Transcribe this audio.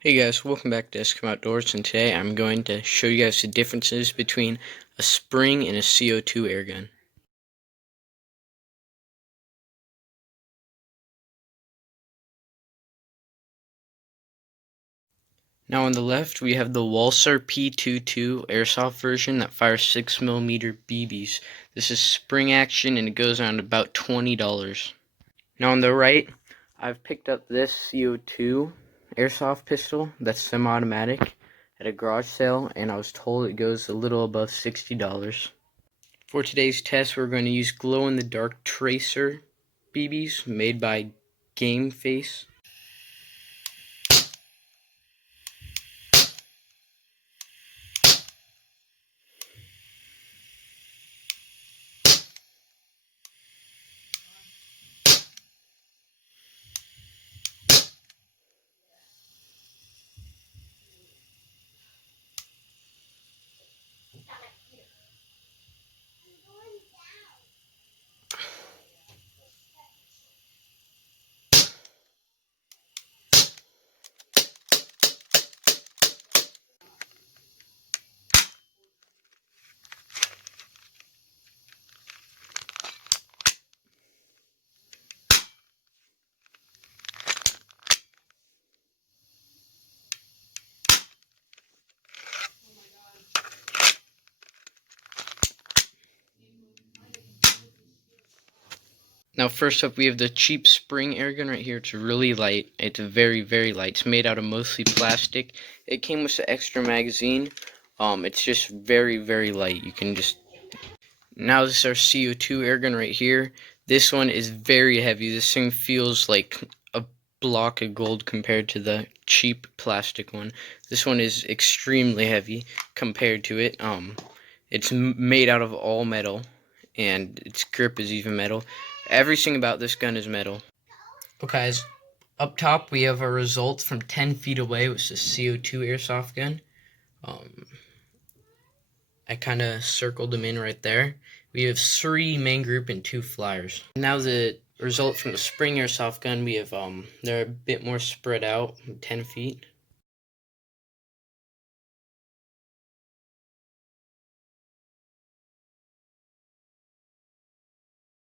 Hey guys, welcome back to Skiam Outdoors, and today I'm going to show you guys the differences between a spring and a CO2 airgun. Now on the left we have the Walser P22 airsoft version that fires 6mm BBs. This is spring action and it goes on about $20. Now on the right I've picked up this CO2 airsoft pistol that's semi-automatic at a garage sale, and I was told it goes a little above $60. For today's test, we're going to use glow-in-the-dark tracer BBs made by Game Face. Now first up we have the cheap spring airgun right here. It's really light. It's very, very light. It's made out of mostly plastic. It came with the extra magazine. It's just very, very light. You can just... Now this is our CO2 airgun right here. This one is very heavy. This thing feels like a block of gold compared to the cheap plastic one. This one is extremely heavy compared to it. It's made out of all metal, and its grip is even metal. Everything about this gun is metal. Okay, guys, up top we have our results from 10 feet away with the CO2 airsoft gun. I kind of circled them in right there. We have 3 main group and 2 flyers. Now the results from the spring airsoft gun, we have they're a bit more spread out, 10 feet.